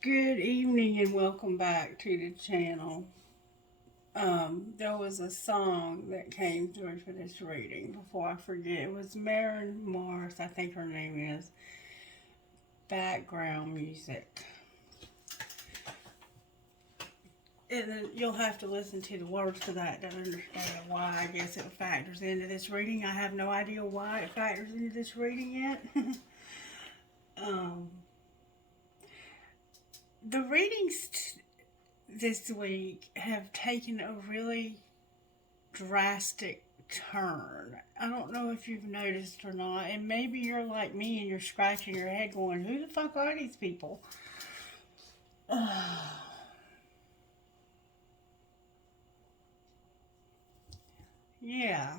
Good evening and welcome back to the channel. There was a song that came through for this reading before I forget. It was Maren Morris, I think her name is, background music. And then you'll have to listen to the words to that to understand why I guess it factors into this reading. I have no idea why it factors into this reading yet. um, the readings this week have taken a really drastic turn. I don't know if you've noticed or not, and maybe you're like me and you're scratching your head going, who the fuck are these people? Yeah.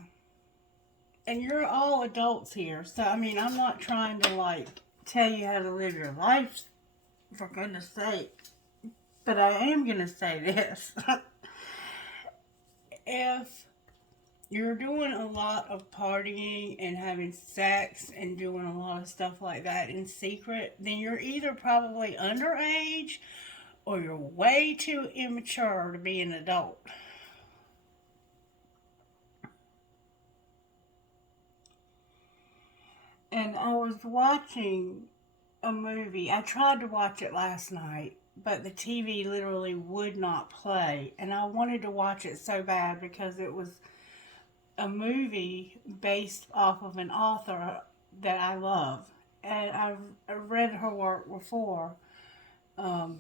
And you're all adults here, so I mean, I'm not trying to like tell you how to live your life, for goodness sake. But I am gonna say this. If you're doing a lot of partying and having sex and doing a lot of stuff like that in secret, then you're either probably underage or you're way too immature to be an adult. And I was watching a movie. I tried to watch it last night, but the TV literally would not play. And I wanted to watch it so bad because it was a movie based off of an author that I love. And I've read her work before. Um,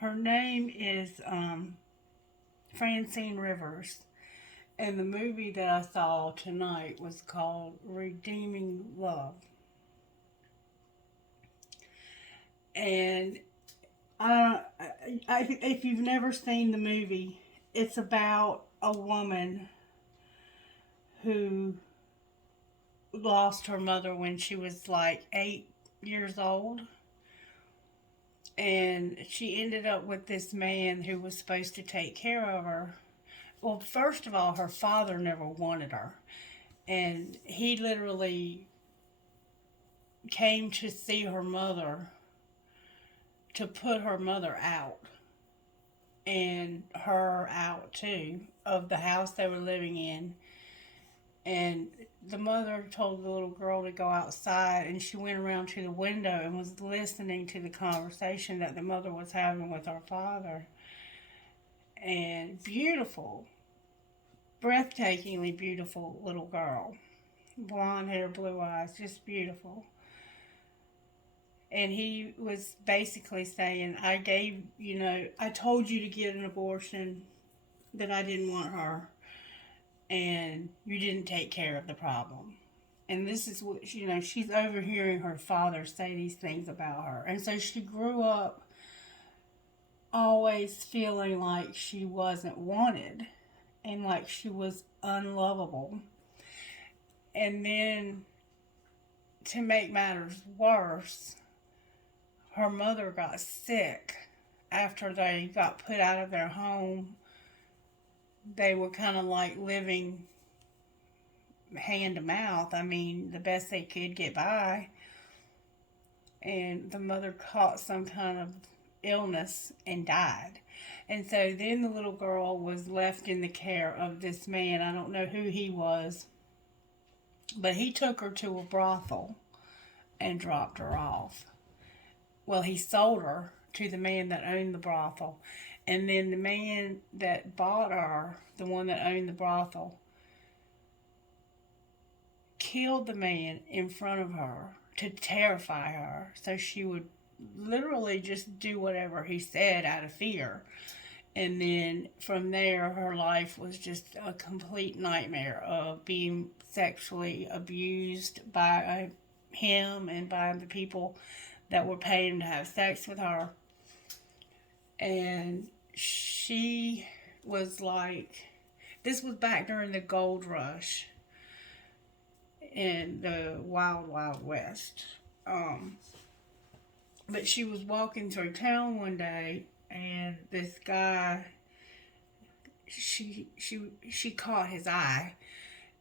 Her name is Francine Rivers. And the movie that I saw tonight was called Redeeming Love. And if you've never seen the movie, it's about a woman who lost her mother when she was like 8 years old. And she ended up with this man who was supposed to take care of her. Well, first of all, her father never wanted her. And he literally came to see her mother to put her mother out and her out too of the house they were living in. And the mother told the little girl to go outside, and she went around to the window and was listening to the conversation that the mother was having with her father. And beautiful, breathtakingly beautiful little girl, blonde hair, blue eyes, just beautiful. And he was basically saying, I told you to get an abortion, that I didn't want her, and you didn't take care of the problem. And this is what, she's overhearing her father say these things about her. And so she grew up always feeling like she wasn't wanted and like she was unlovable. And then to make matters worse, her mother got sick after they got put out of their home. They were kind of like living hand to mouth. I mean, the best they could get by. And the mother caught some kind of illness and died. And so then the little girl was left in the care of this man. I don't know who he was, but he took her to a brothel and dropped her off. Well, he sold her to the man that owned the brothel. And then the man that bought her, the one that owned the brothel, killed the man in front of her to terrify her. So she would literally just do whatever he said out of fear. And then from there, her life was just a complete nightmare of being sexually abused by him and by the people that were paying to have sex with her. And she was like, this was back during the gold rush in the wild, wild west. But she was walking through town one day, and this guy, she caught his eye,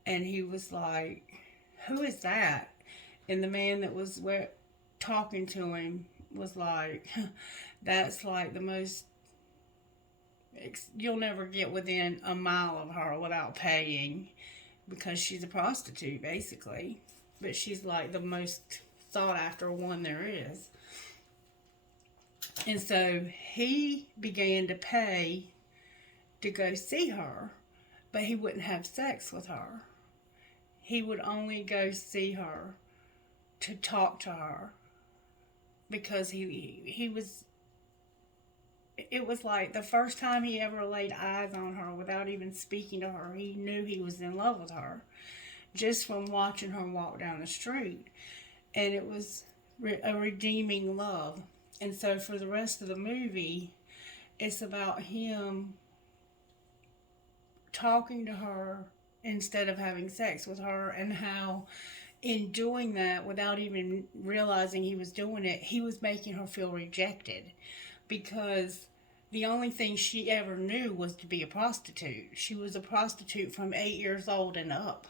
and he was like, "Who is that?" And the man that was talking to him was like, that's like the most, you'll never get within a mile of her without paying, because she's a prostitute basically, but she's like the most sought after one there is. And so he began to pay to go see her, but he wouldn't have sex with her. He would only go see her to talk to her, because he was, it was like the first time he ever laid eyes on her without even speaking to her, he knew he was in love with her just from watching her walk down the street. And it was a redeeming love. And so for the rest of the movie, it's about him talking to her instead of having sex with her, and how in doing that, without even realizing he was doing it, he was making her feel rejected, because the only thing she ever knew was to be a prostitute. She was a prostitute from 8 years old and up.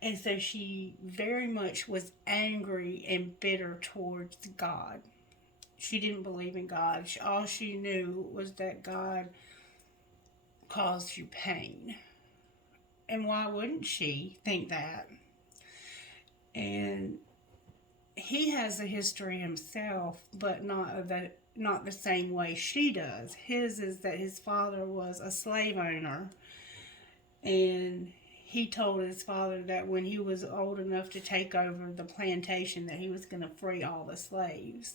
And so she very much was angry and bitter towards God. She didn't believe in God. All she knew was that God caused you pain. And why wouldn't she think that? And he has a history himself, but not the same way she does. His is that his father was a slave owner, and he told his father that when he was old enough to take over the plantation, that he was going to free all the slaves.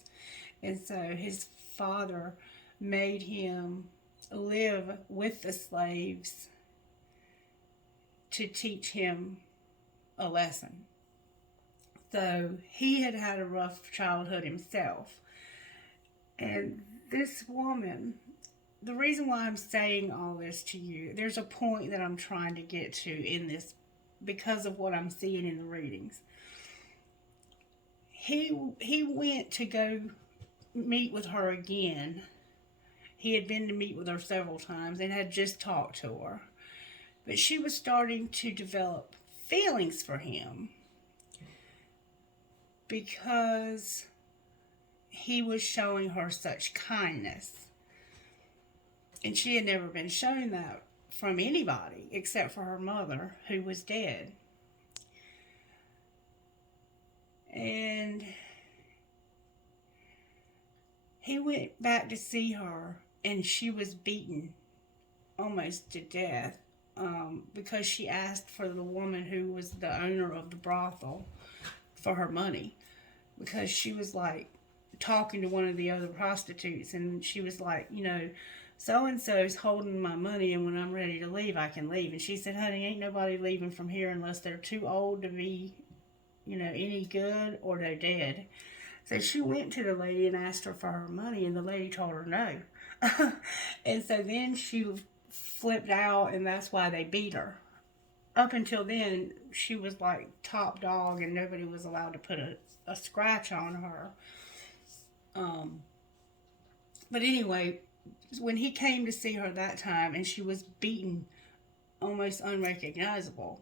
And so his father made him live with the slaves to teach him a lesson. So he had had a rough childhood himself. And this woman, the reason why I'm saying all this to you, there's a point that I'm trying to get to in this because of what I'm seeing in the readings. He went to go meet with her again. He had been to meet with her several times and had just talked to her. But she was starting to develop feelings for him, because he was showing her such kindness. And she had never been shown that from anybody except for her mother, who was dead. And he went back to see her, and she was beaten almost to death, because she asked for the woman who was the owner of the brothel for her money, because she was like talking to one of the other prostitutes, and she was like, so-and-so's holding my money, and when I'm ready to leave, I can leave. And she said, honey, ain't nobody leaving from here unless they're too old to be, any good, or they're dead. So she went to the lady and asked her for her money, and the lady told her no. And so then she flipped out, and that's why they beat her. Up until then, she was like top dog, and nobody was allowed to put a scratch on her. But anyway, when he came to see her that time, and she was beaten almost unrecognizable,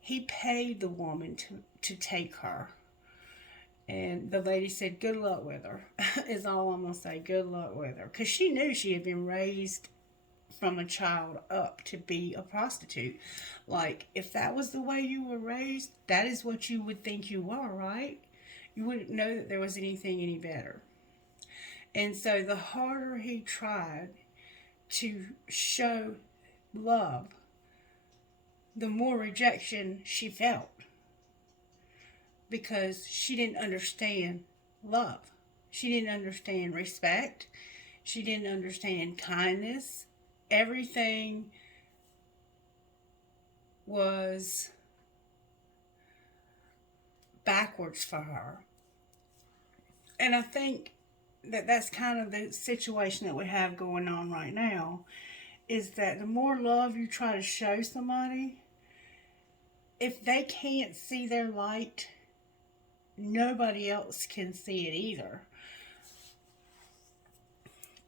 he paid the woman to take her. And the lady said, good luck with her, is all I'm going to say, good luck with her. Because she knew she had been raised from a child up to be a prostitute. Like, if that was the way you were raised, that is what you would think you were, right? You wouldn't know that there was anything any better. And so the harder he tried to show love, the more rejection she felt, because she didn't understand love. She didn't understand respect. She didn't understand kindness. Everything was backwards for her. And I think that that's kind of the situation that we have going on right now, is that the more love you try to show somebody, if they can't see their light, nobody else can see it either.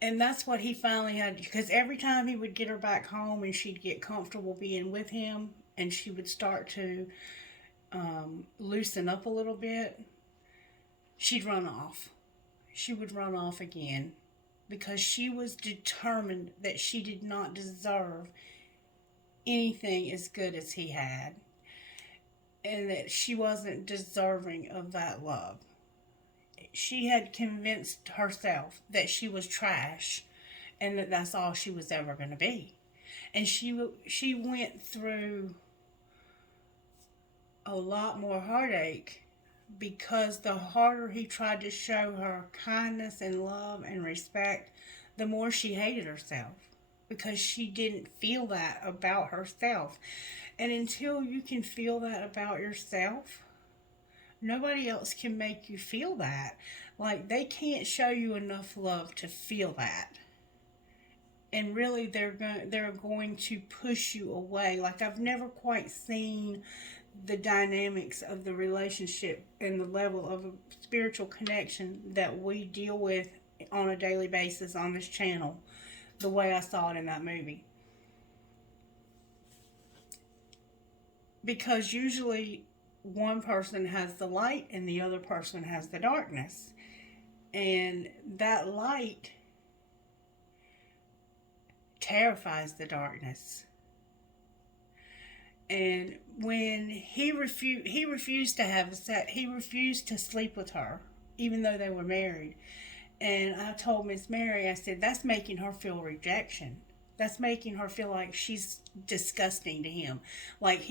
And that's what he finally had, because every time he would get her back home and she'd get comfortable being with him, and she would start to loosen up a little bit, she'd run off. she would run off again because she was determined that she did not deserve anything as good as he had, and that she wasn't deserving of that love. She had convinced herself that she was trash and that that's all she was ever going to be. And she went through a lot more heartache because the harder he tried to show her kindness and love and respect, the more she hated herself because she didn't feel that about herself. And until you can feel that about yourself, nobody else can make you feel that. Like, they can't show you enough love to feel that. And really, they're going to push you away. Like, I've never quite seen the dynamics of the relationship and the level of spiritual connection that we deal with on a daily basis on this channel the way I saw it in that movie. Because usually one person has the light and the other person has the darkness. And that light terrifies the darkness. And when he refused to have sex, he refused to sleep with her, even though they were married. And I told Miss Mary, I said, that's making her feel rejection. That's making her feel like she's disgusting to him. Like,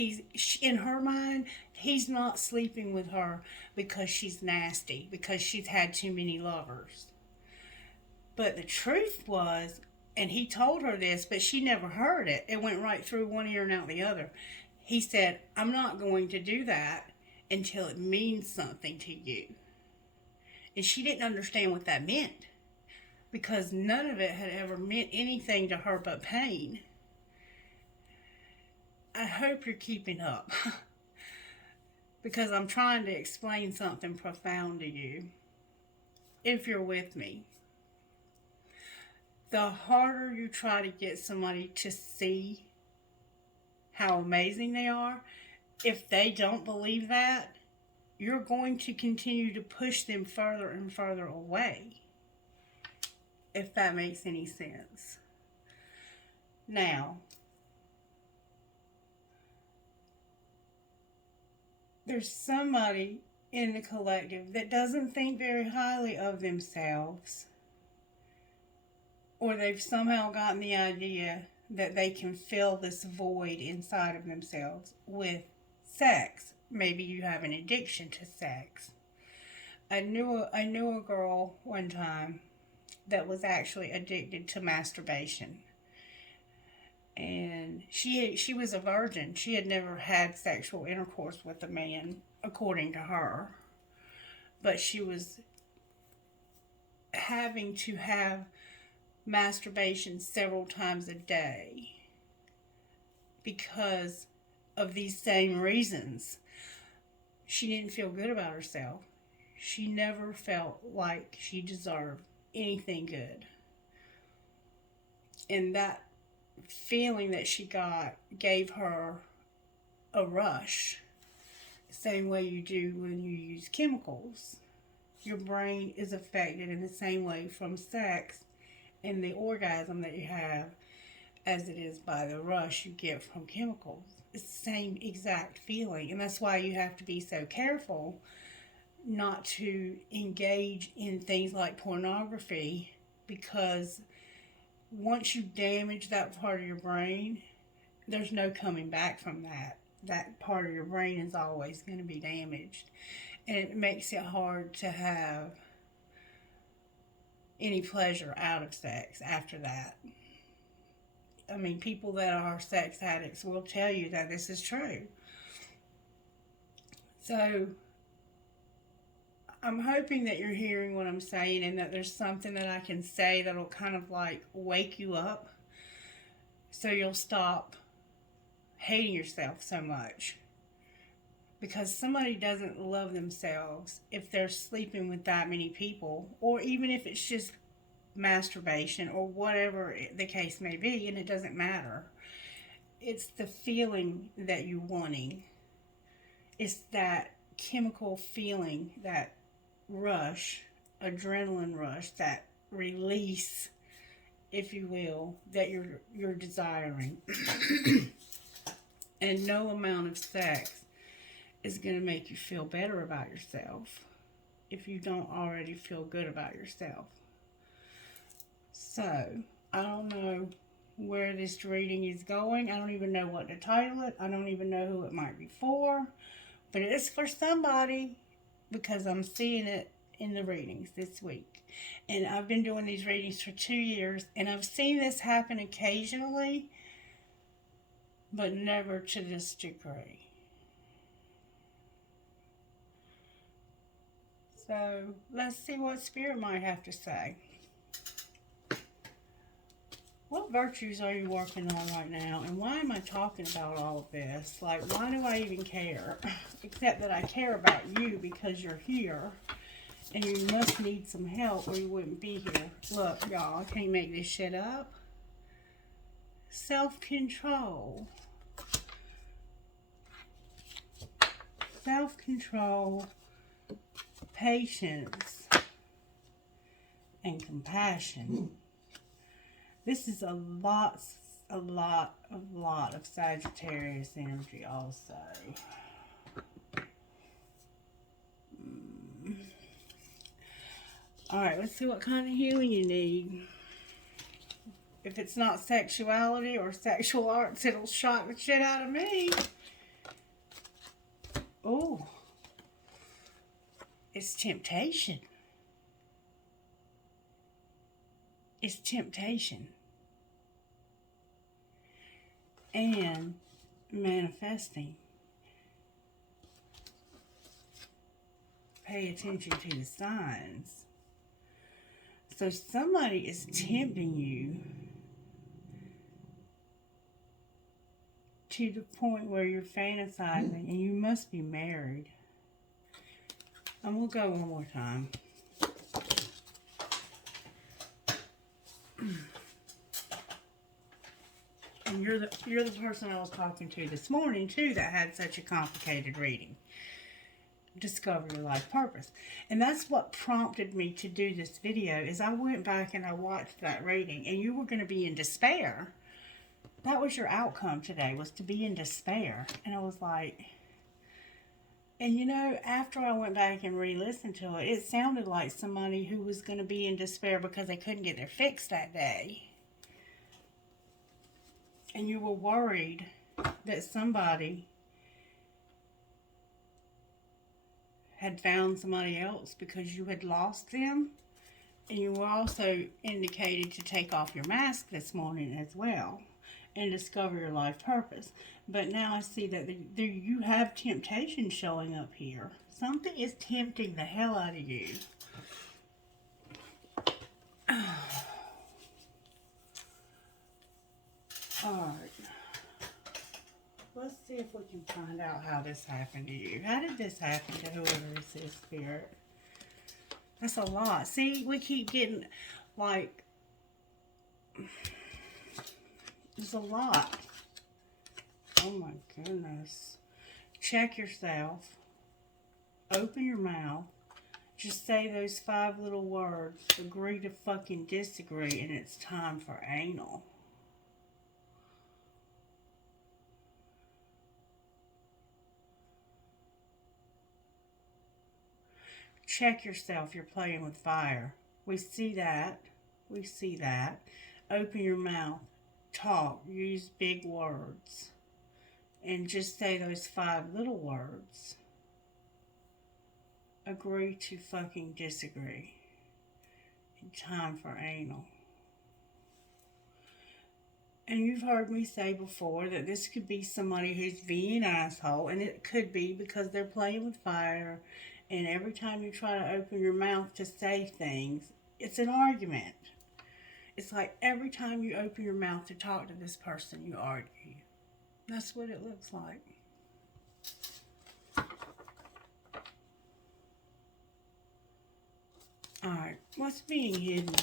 in her mind, he's not sleeping with her because she's nasty, because she's had too many lovers. But the truth was, and he told her this, but she never heard it. It went right through one ear and out the other. He said, I'm not going to do that until it means something to you. And she didn't understand what that meant, because none of it had ever meant anything to her but pain. I hope you're keeping up, because I'm trying to explain something profound to you, if you're with me. The harder you try to get somebody to see how amazing they are, if they don't believe that, you're going to continue to push them further and further away. If that makes any sense. Now, there's somebody in the collective that doesn't think very highly of themselves, or they've somehow gotten the idea that they can fill this void inside of themselves with sex. Maybe you have an addiction to sex. I knew a girl one time that was actually addicted to masturbation. And she was a virgin. She had never had sexual intercourse with a man, according to her. But she was having to have masturbation several times a day because of these same reasons. She didn't feel good about herself. She never felt like she deserved anything good. And that feeling that she got gave her a rush. Same way you do when you use chemicals. Your brain is affected in the same way from sex and the orgasm that you have as it is by the rush you get from chemicals. It's the same exact feeling. And that's why you have to be so careful not to engage in things like pornography, because once you damage that part of your brain, there's no coming back from that. That part of your brain is always going to be damaged. And it makes it hard to have any pleasure out of sex after that. I mean, people that are sex addicts will tell you that this is true. So, I'm hoping that you're hearing what I'm saying and that there's something that I can say that'll kind of like wake you up so you'll stop hating yourself so much. Because somebody doesn't love themselves if they're sleeping with that many people, or even if it's just masturbation or whatever the case may be, and it doesn't matter. It's the feeling that you're wanting. It's that chemical feeling, that rush adrenaline rush, that release, if you will, that you're desiring. And no amount of sex is going to make you feel better about yourself if you don't already feel good about yourself. So, I don't know where this reading is going. I don't even know what to title it. I don't even know who it might be for. But it is for somebody because I'm seeing it in the readings this week. And I've been doing these readings for 2 years, and I've seen this happen occasionally, but never to this degree. So let's see what Spirit might have to say. What virtues are you working on right now? And why am I talking about all of this? Like, why do I even care? Except that I care about you because you're here. And you must need some help or you wouldn't be here. Look, y'all, I can't make this shit up. Self-control. Self-control, patience, and compassion. This is a lot of Sagittarius energy also. Alright, let's see what kind of healing you need. If it's not sexuality or sexual arts, it'll shock the shit out of me. Oh, it's temptation. It's temptation. And manifesting. Pay attention to the signs. So somebody is tempting you to the point where you're fantasizing, and you must be married. And we'll go one more time. And you're the person I was talking to this morning too that had such a complicated reading. Discover your life purpose. And that's what prompted me to do this video, is I went back and I watched that reading, and you were going to be in despair. That was your outcome today, was to be in despair. And I was like, and you know, after I went back and re-listened to it, it sounded like somebody who was going to be in despair because they couldn't get their fix that day. And you were worried that somebody had found somebody else because you had lost them. And you were also indicated to take off your mask this morning as well and discover your life purpose. But now I see that you have temptation showing up here. Something is tempting the hell out of you. Alright. Let's see if we can find out how this happened to you. How did this happen to whoever this is, Spirit? That's a lot. See, we keep getting, like, there's a lot. Oh my goodness. Check yourself. Open your mouth. Just say those 5 little words. Agree to fucking disagree, and it's time for anal. Check yourself. You're playing with fire. We see that. We see that. Open your mouth. Talk. Use big words. And just say those 5 little words. Agree to fucking disagree. And time for anal. And you've heard me say before that this could be somebody who's being an asshole. And it could be because they're playing with fire. And every time you try to open your mouth to say things, it's an argument. It's like every time you open your mouth to talk to this person, you argue. That's what it looks like. Alright, what's being hidden?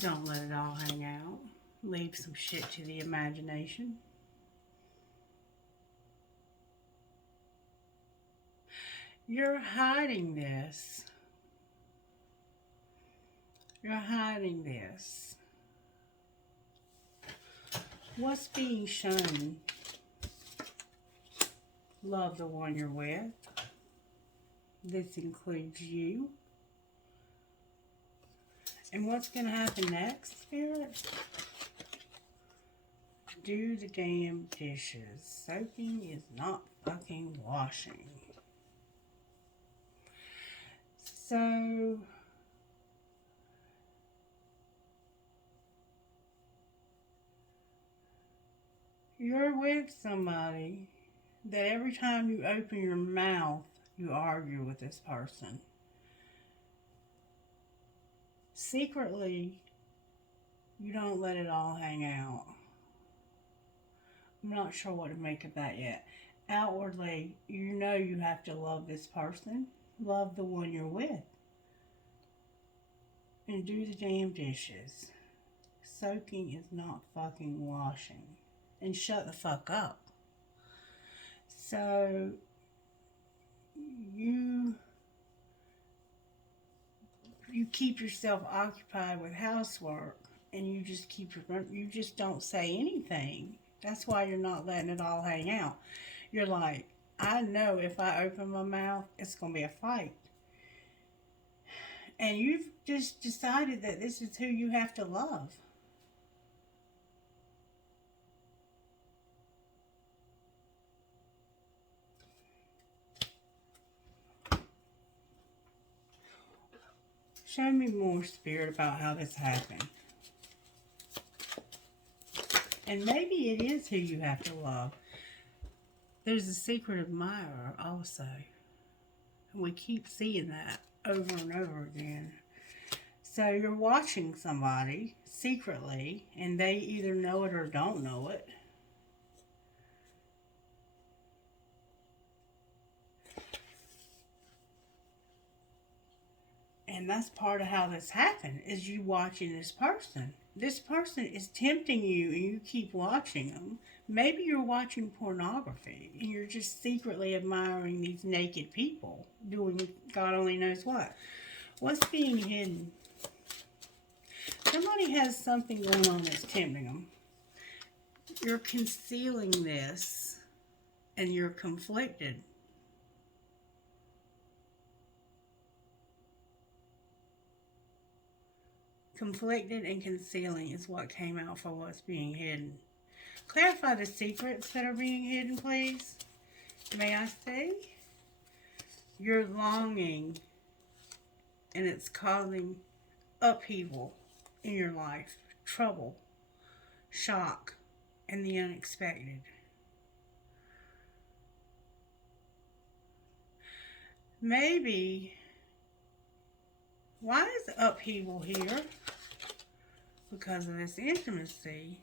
Don't let it all hang out. Leave some shit to the imagination. You're hiding this. You're hiding this. What's being shown? Love the one you're with. This includes you. And what's going to happen next, Spirit? Do the damn dishes. Soaking is not fucking washing. So, you're with somebody that every time you open your mouth, you argue with this person. Secretly, you don't let it all hang out. I'm not sure what to make of that yet. Outwardly, you know you have to love this person. Love the one you're with. And do the damn dishes. Soaking is not fucking washing. And shut the fuck up. So, you keep yourself occupied with housework, and you just don't say anything. That's why you're not letting it all hang out. You're like, I know if I open my mouth, it's going to be a fight. And you've just decided that this is who you have to love. Show me more, Spirit, about how this happened. And maybe it is who you have to love. There's a secret admirer also. And we keep seeing that over and over again. So you're watching somebody secretly, and they either know it or don't know it. And that's part of how this happened, is you watching this person. This person is tempting you, and you keep watching them. Maybe you're watching pornography, and you're just secretly admiring these naked people, doing God only knows what. What's being hidden? Somebody has something going on that's tempting them. You're concealing this, and you're conflicted. Conflicted and concealing is what came out for what's being hidden. Clarify the secrets that are being hidden, please. May I say? You're longing, and it's causing upheaval in your life, trouble, shock, and the unexpected. Maybe, why is upheaval here? Because of this intimacy.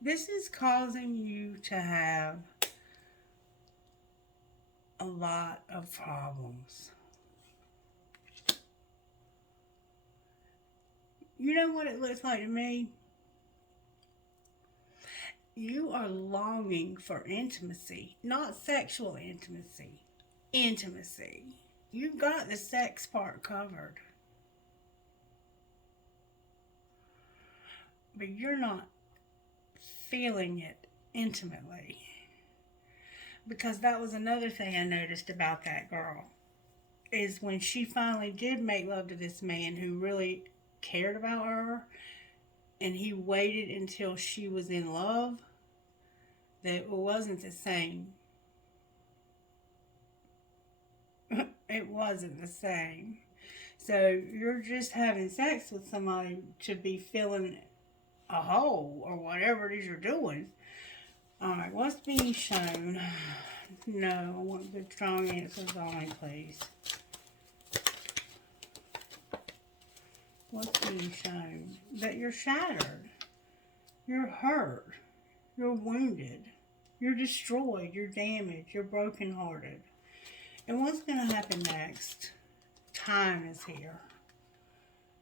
This is causing you to have a lot of problems. You know what it looks like to me? You are longing for intimacy, not sexual intimacy. Intimacy. You've got the sex part covered. But you're not feeling it intimately. Because that was another thing I noticed about that girl. Is when she finally did make love to this man who really cared about her, and he waited until she was in love, that it wasn't the same. It wasn't the same. So you're just having sex with somebody to be filling a hole or whatever it is you're doing. Alright, what's being shown? No, I want the strong answers only, please. What's being shown? That you're shattered. You're hurt. You're wounded. You're destroyed. You're damaged. You're brokenhearted. And what's going to happen next? Time is here.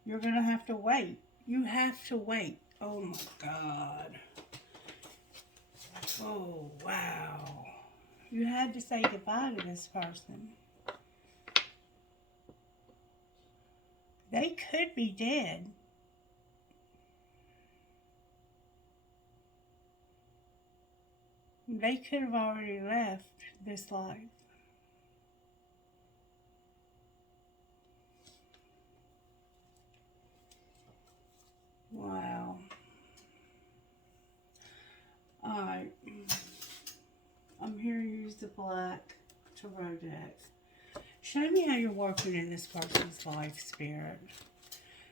You're going to have to wait. You have to wait. Oh my God. Oh, wow. You had to say goodbye to this person. They could be dead. They could have already left this life. Wow. Alright. I'm here to use the Black Tarot deck. Show me how you're working in this person's life, Spirit.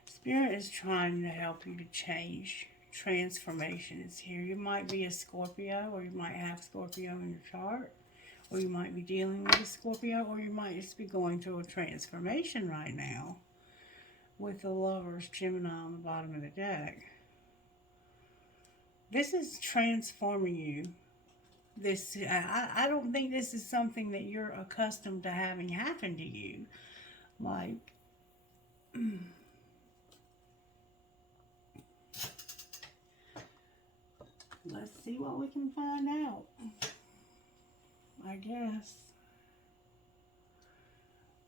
Spirit is trying to help you to change. Transformation is here. You might be a Scorpio, or you might have Scorpio in your chart, or you might be dealing with a Scorpio, or you might just be going through a transformation right now with the Lovers, Gemini on the bottom of the deck. This is transforming you. I don't think this is something that you're accustomed to having happen to you. Like, let's see what we can find out, I guess.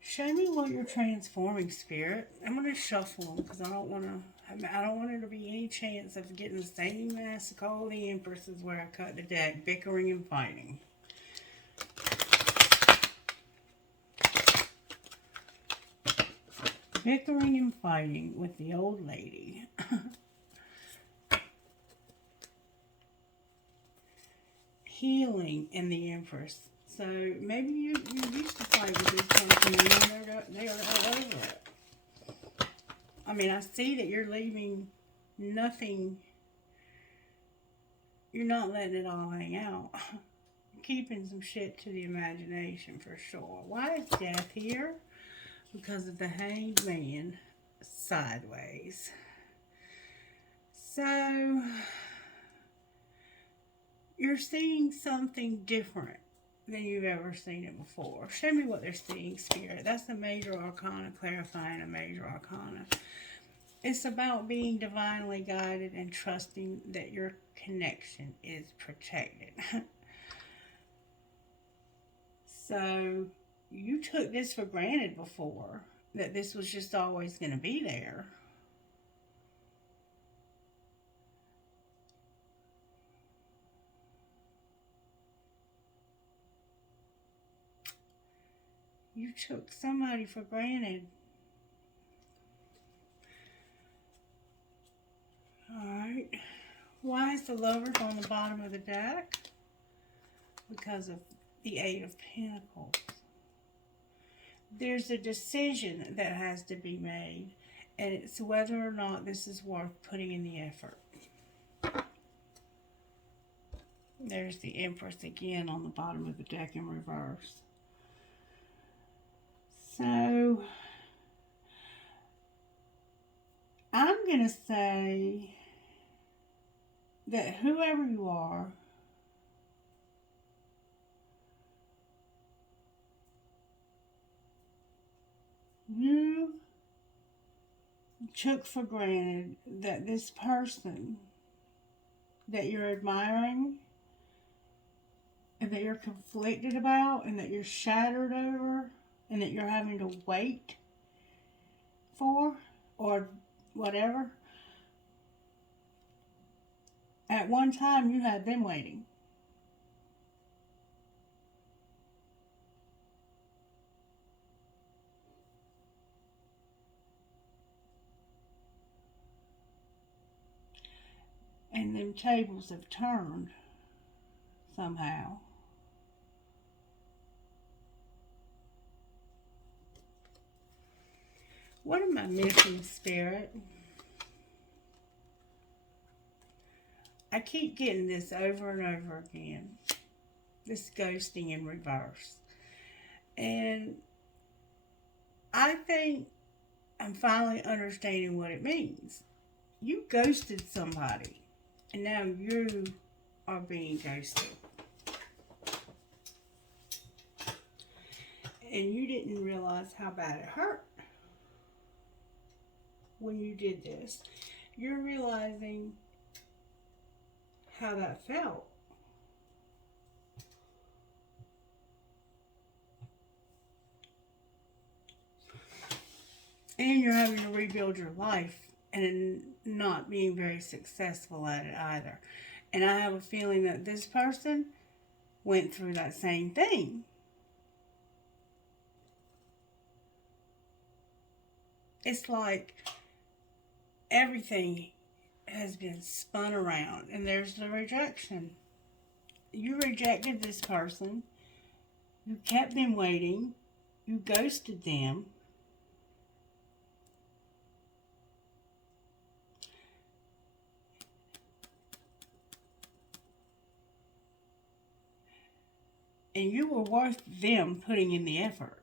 Show me what you're transforming, Spirit. I'm going to shuffle them because I don't want there to be any chance of getting the same mess. Call the Empress is where I cut the deck. Bickering and fighting. Bickering and fighting with the old lady. Healing in the Empress. So maybe you used to fight with this person and they are over it. I mean, I see that you're leaving nothing. You're not letting it all hang out. Keeping some shit to the imagination for sure. Why is Death here? Because of the Hanged Man sideways. So, you're seeing something different than you've ever seen it before. Show me what they're seeing, Spirit. That's the major arcana, clarifying a major arcana. It's about being divinely guided and trusting that your connection is protected. So, you took this for granted before, that this was just always going to be there. You took somebody for granted. Alright. Why is the Lovers on the bottom of the deck? Because of the Eight of Pentacles. There's a decision that has to be made, and it's whether or not this is worth putting in the effort. There's the Empress again on the bottom of the deck in reverse. So, I'm going to say that whoever you are, you took for granted that this person that you're admiring and that you're conflicted about and that you're shattered over and that you're having to wait for or whatever, at one time you had them waiting. And them tables have turned somehow. What am I missing, Spirit? I keep getting this over and over again. This ghosting in reverse. And I think I'm finally understanding what it means. You ghosted somebody, and now you are being ghosted. And you didn't realize how bad it hurt when you did this. You're realizing how that felt. And you're having to rebuild your life and not being very successful at it either. And I have a feeling that this person went through that same thing. It's like everything has been spun around, and there's the rejection. You rejected this person, you kept them waiting, you ghosted them. And you were worth them putting in the effort.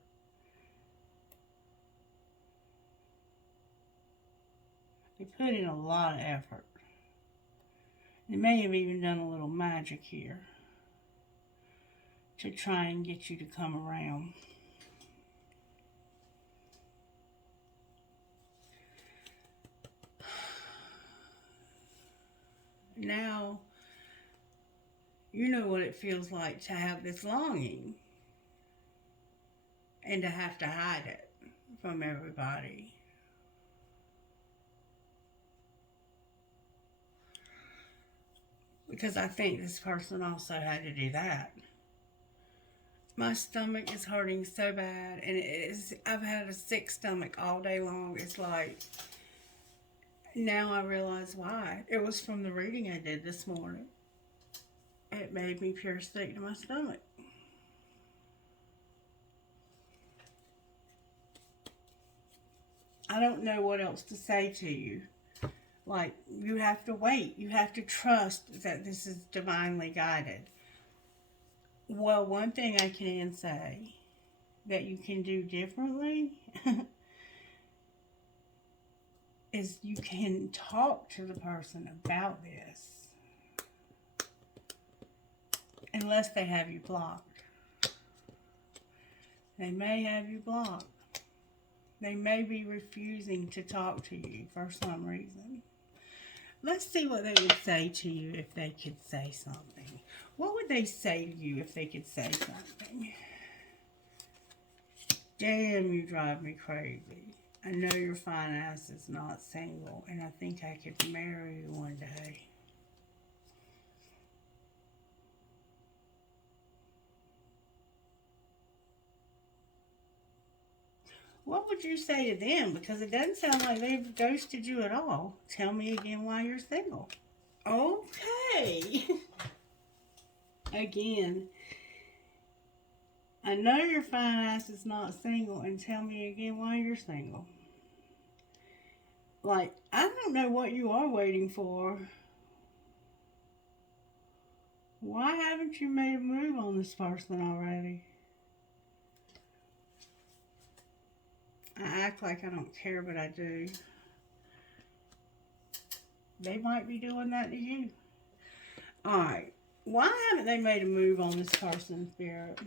They put in a lot of effort. They may have even done a little magic here to try and get you to come around. Now, you know what it feels like to have this longing and to have to hide it from everybody. Because I think this person also had to do that. My stomach is hurting so bad, and I've had a sick stomach all day long. It's like, now I realize why. It was from the reading I did this morning. It made me pure sick to my stomach. I don't know what else to say to you. Like, you have to wait. You have to trust that this is divinely guided. Well, one thing I can say that you can do differently is you can talk to the person about this. Unless they have you blocked. They may have you blocked. They may be refusing to talk to you for some reason. Let's see what they would say to you if they could say something. What would they say to you if they could say something? Damn, you drive me crazy. I know your fine ass is not single, and I think I could marry you one day. What would you say to them? Because it doesn't sound like they've ghosted you at all. Tell me again why you're single. Okay. Again, I know your fine ass is not single, and tell me again why you're single. Like, I don't know what you are waiting for. Why haven't you made a move on this person already? I act like I don't care, but I do. They might be doing that to you. Alright. Why haven't they made a move on this person, Spirit?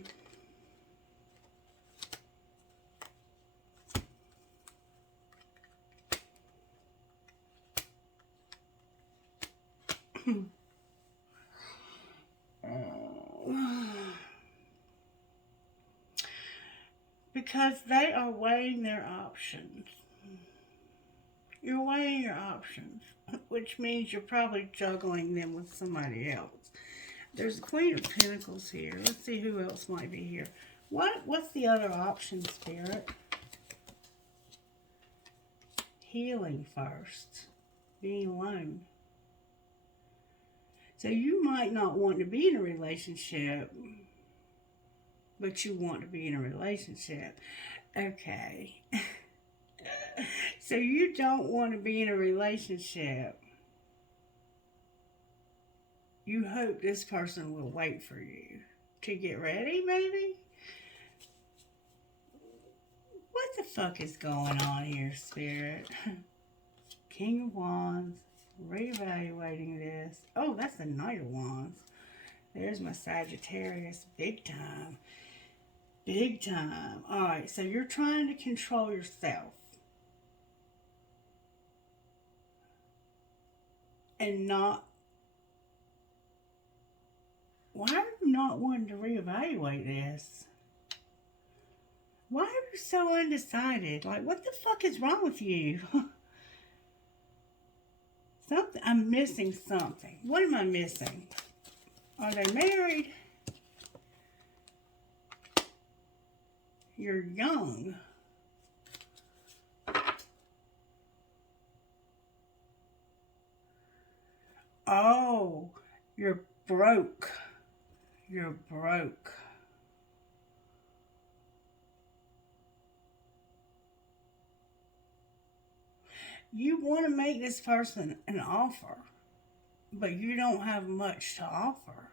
Because they are weighing their options. You're weighing your options, which means you're probably juggling them with somebody else. There's a Queen of Pentacles here. Let's see who else might be here. What's the other option, Spirit? Healing first. Being alone. So you might not want to be in a relationship, but you want to be in a relationship. Okay. So you don't want to be in a relationship. You hope this person will wait for you to get ready, maybe? What the fuck is going on here, Spirit? King of Wands. Reevaluating this. Oh, that's the Knight of Wands. There's my Sagittarius. Big time. Big time. Alright, so you're trying to control yourself. And not... Why are you not wanting to reevaluate this? Why are you so undecided? Like, what the fuck is wrong with you? Something. I'm missing something. What am I missing? Are they married? You're young. Oh, you're broke. You're broke. You want to make this person an offer, but you don't have much to offer.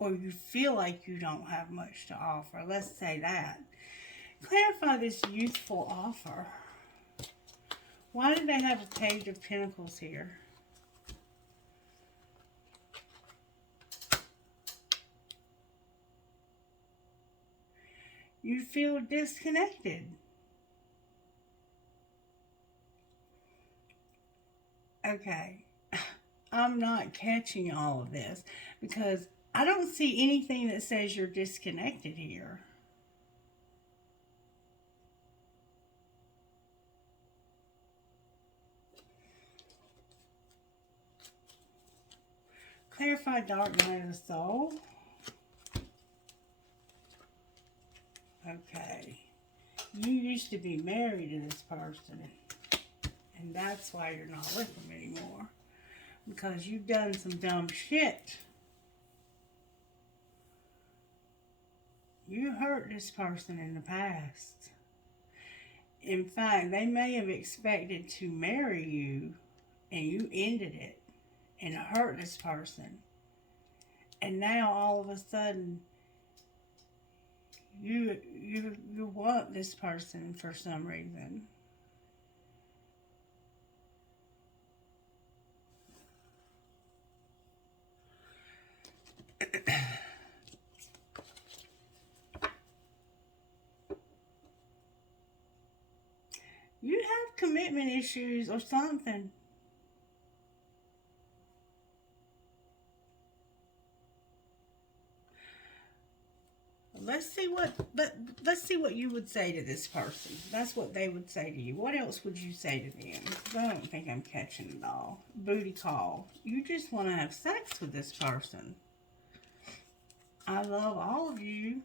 Or you feel like you don't have much to offer. Let's say that. Clarify this youthful offer. Why did they have a Page of Pentacles here? You feel disconnected. Okay. I'm not catching all of this because I don't see anything that says you're disconnected here. Clarify dark night of the soul. Okay. You used to be married to this person, and that's why you're not with them anymore. Because you've done some dumb shit. You hurt this person in the past. In fact, they may have expected to marry you, and you ended it and hurt this person. And now all of a sudden, you want this person for some reason. You have commitment issues or something. Let's see what you would say to this person. That's what they would say to you. What else would you say to them? I don't think I'm catching it all. Booty call. You just want to have sex with this person. I love all of you.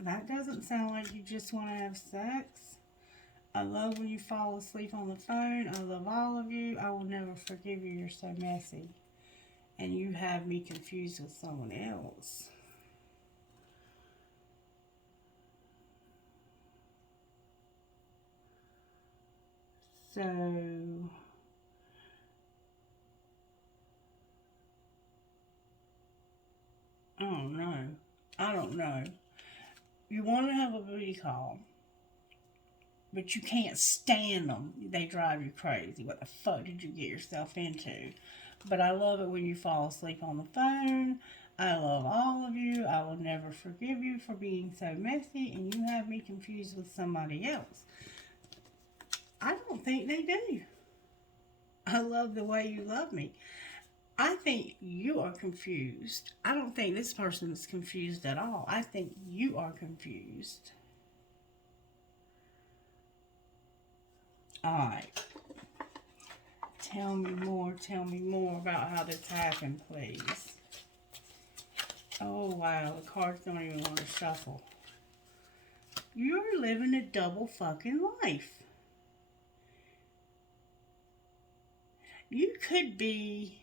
That doesn't sound like you just want to have sex. I love when you fall asleep on the phone. I love all of you. I will never forgive you. You're so messy. And you have me confused with someone else. So, I don't know. I don't know. You want to have a booty call, but you can't stand them. They drive you crazy. What the fuck did you get yourself into? But I love it when you fall asleep on the phone. I love all of you. I will never forgive you for being so messy, and you have me confused with somebody else. I don't think they do. I love the way you love me. I think you are confused. I don't think this person is confused at all. I think you are confused. Alright. Tell me more about how this happened, please. Oh, wow. The cards don't even want to shuffle. You're living a double fucking life. You could be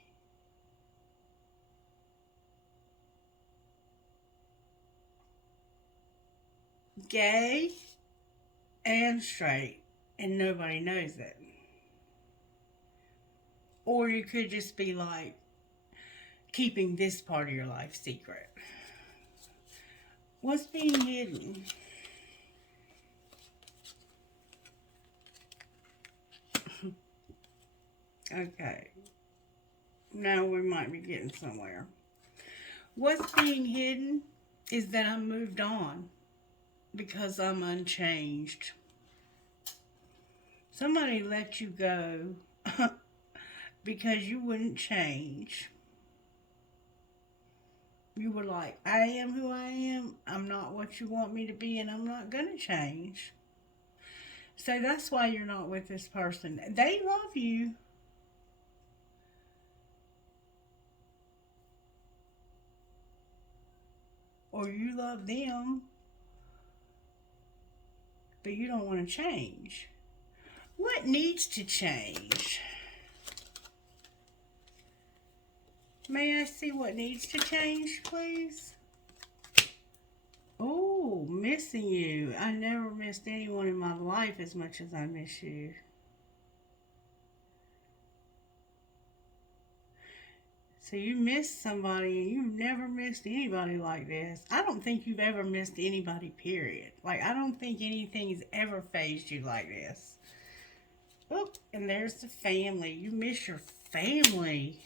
gay and straight, and nobody knows it. Or you could just be like keeping this part of your life secret. What's being hidden? Okay. Now we might be getting somewhere. What's being hidden is that I moved on because I'm unchanged. Somebody let you go because you wouldn't change. You were like, I am who I am. I'm not what you want me to be, and I'm not going to change. So that's why you're not with this person. They love you. Or you love them, but you don't want to change. What needs to change? May I see what needs to change, please? Oh, missing you. I never missed anyone in my life as much as I miss you. So you missed somebody and you've never missed anybody like this. I don't think you've ever missed anybody, period. Like, I don't think anything's ever phased you like this. Oh, and there's the family. You miss your family.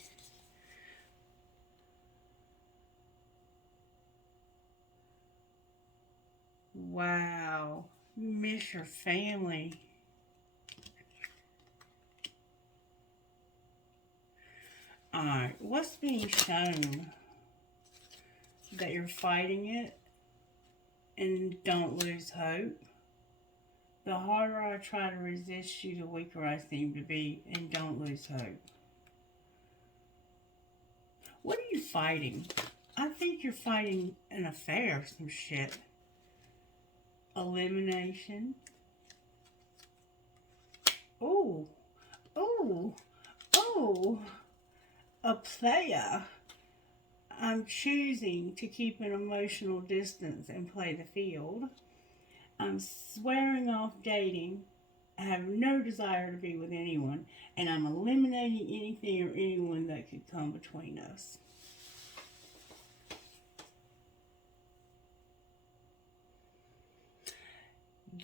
Wow. You miss your family. Alright, what's being shown? That you're fighting it and don't lose hope. The harder I try to resist you, the weaker I seem to be, and don't lose hope. What are you fighting? I think you're fighting an affair, some shit. Elimination. Oh, oh, oh. A player. I'm choosing to keep an emotional distance and play the field. I'm swearing off dating. I have no desire to be with anyone, and I'm eliminating anything or anyone that could come between us.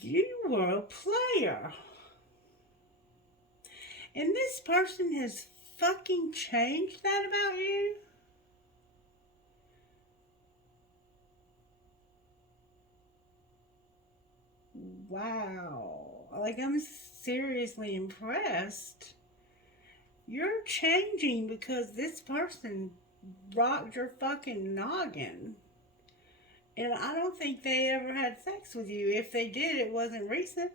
You were a player. And this person has fucking changed that about you? Wow. Like, I'm seriously impressed. You're changing because this person rocked your fucking noggin. And I don't think they ever had sex with you. If they did, it wasn't recent.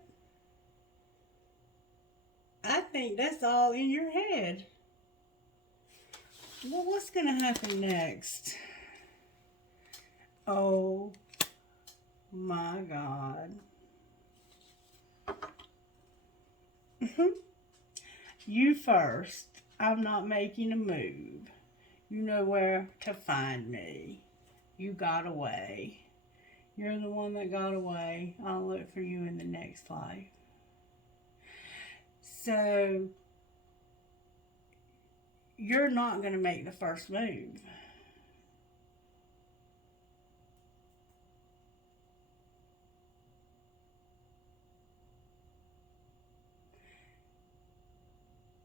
I think that's all in your head. Well, what's going to happen next? Oh my God. You first. I'm not making a move. You know where to find me. You got away. You're the one that got away. I'll look for you in the next life. So, you're not going to make the first move.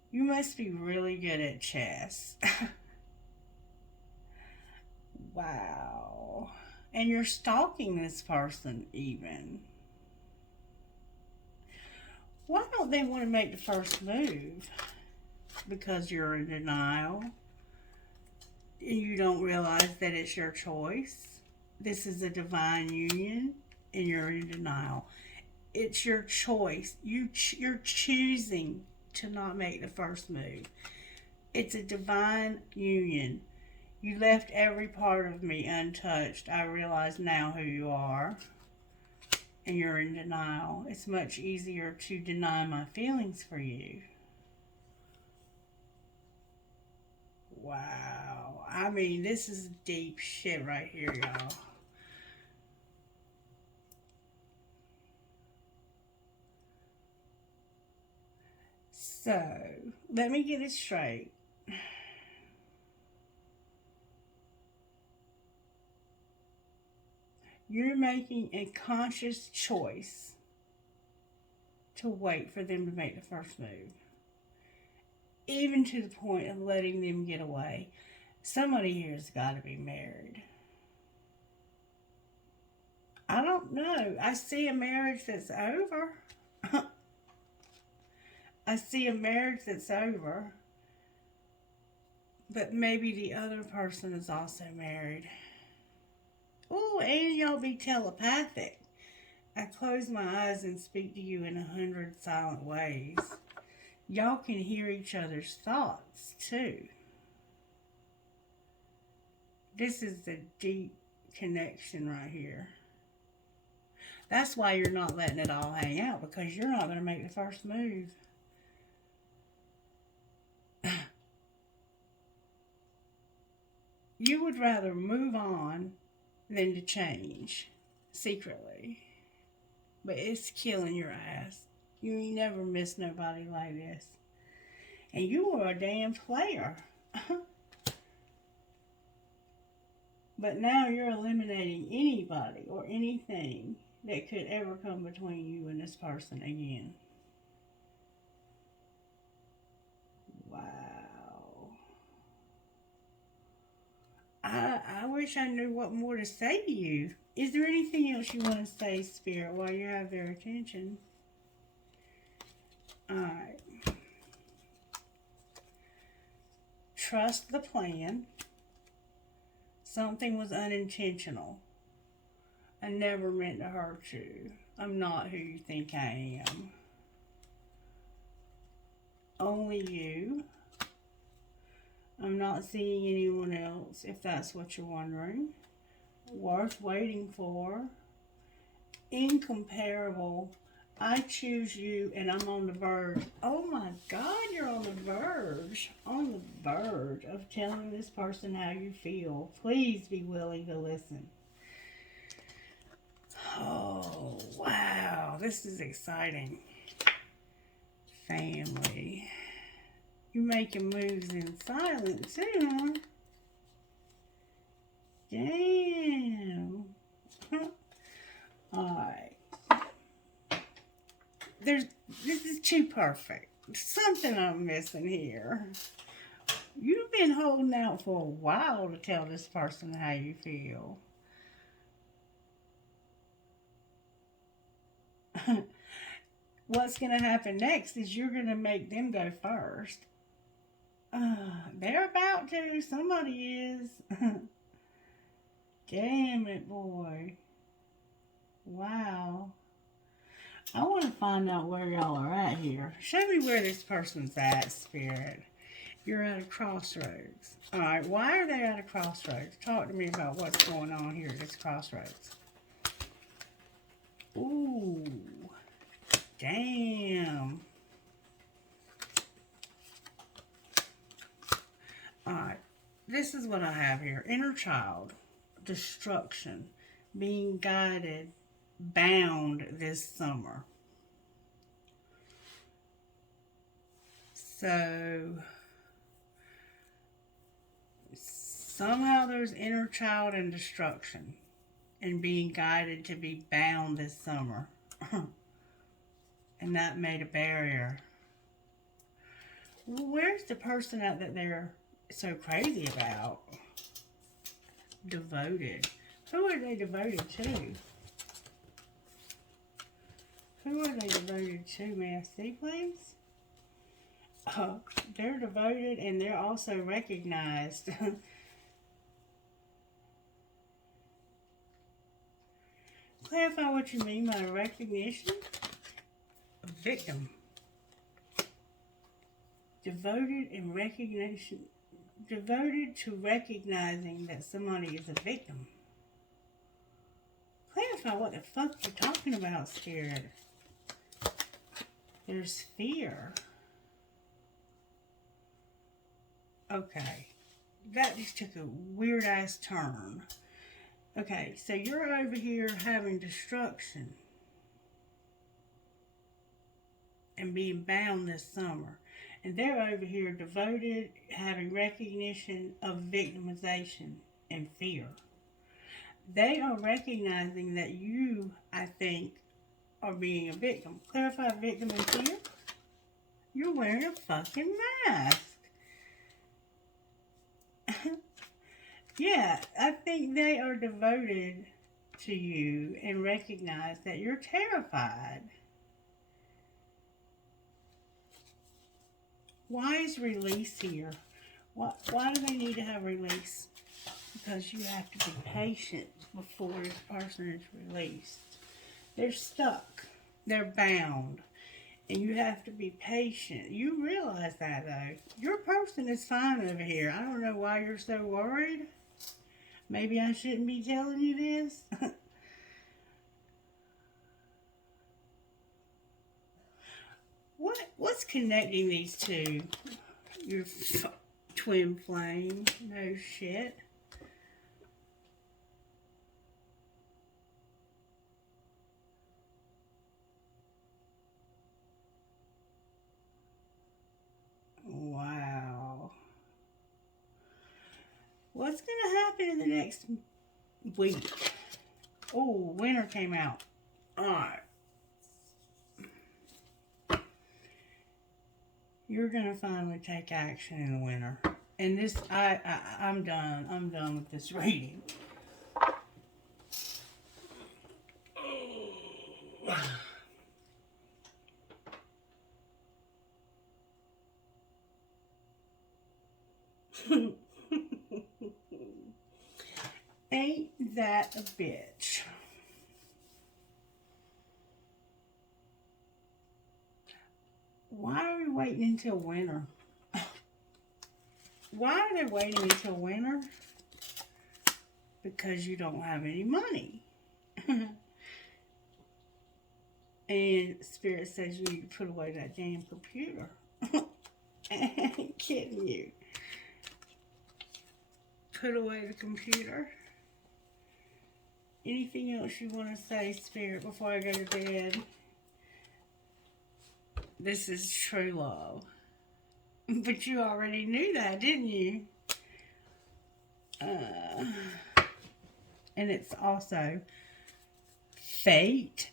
You must be really good at chess. Wow. And you're stalking this person even. Why don't they want to make the first move? Because you're in denial. And you don't realize that it's your choice. This is a divine union and you're in denial. It's your choice. You're choosing to not make the first move. It's a divine union. You left every part of me untouched. I realize now who you are. And you're in denial. It's much easier to deny my feelings for you. Wow. I mean, this is deep shit right here, y'all. So, let me get it straight. You're making a conscious choice to wait for them to make the first move. Even to the point of letting them get away. Somebody here's got to be married. I don't know. I see a marriage that's over. I see a marriage that's over. But maybe the other person is also married. Ooh, and y'all be telepathic. I close my eyes and speak to you in 100 silent ways. Y'all can hear each other's thoughts, too. This is the deep connection right here. That's why you're not letting it all hang out, because you're not going to make the first move. You would rather move on than to change secretly. But it's killing your ass. You ain't never miss nobody like this. And you were a damn player. But now you're eliminating anybody or anything that could ever come between you and this person again. Wow. I wish I knew what more to say to you. Is there anything else you want to say, Spirit, while you have their attention? Alright. Trust the plan. Something was unintentional. I never meant to hurt you. I'm not who you think I am. Only you. I'm not seeing anyone else, if that's what you're wondering. Worth waiting for. Incomparable. I choose you, and I'm on the verge. Oh my God, you're on the verge. On the verge of telling this person how you feel. Please be willing to listen. Oh, wow. This is exciting. Family. You making moves in silence too, huh? Damn. Alright. This is too perfect. Something I'm missing here. You've been holding out for a while to tell this person how you feel. What's going to happen next is you're going to make them go first. They're about to. Somebody is. Damn it, boy. Wow. I want to find out where y'all are at here. Show me where this person's at, Spirit. You're at a crossroads. Alright, why are they at a crossroads? Talk to me about what's going on here at this crossroads. Ooh. Damn. Alright, this is what I have here. Inner child, destruction, being guided, bound this summer. So, somehow there's inner child and destruction and being guided to be bound this summer. And that made a barrier. Where's the person out that they're so crazy about? Devoted. Who are they devoted to? Who are they devoted to? May I see, please? They're devoted and they're also recognized. Clarify what you mean by recognition. A victim. Devoted and recognition. Devoted to recognizing that somebody is a victim. Clarify what the fuck you're talking about, Spirit. There's fear. Okay. That just took a weird ass turn. Okay, so you're over here having destruction and being bound this summer. And they're over here devoted, having recognition of victimization and fear. They are recognizing that you, I think, are being a victim. Clarify victim and fear? You're wearing a fucking mask. Yeah, I think they are devoted to you and recognize that you're terrified. Why is release here? Why do they need to have release? because you have to be patient before this person is released. They're stuck. They're bound. And you have to be patient. You realize that, though. Your person is fine over here. I don't know why you're so worried. Maybe I shouldn't be telling you this. What's connecting these two? Your twin flame. No shit. Wow. What's going to happen in the next week? Oh, winter came out. Alright. You're going to finally take action in the winter. And this, I'm done. I'm done with this reading. Ain't that a bitch? Why are we waiting until winter? Why are they waiting until winter? Because you don't have any money. And Spirit says you need to put away that damn computer. I ain't kidding you. Put away the computer. Anything else you want to say, Spirit, before I go to bed? This is true love. But you already knew that, didn't you? And it's also fate.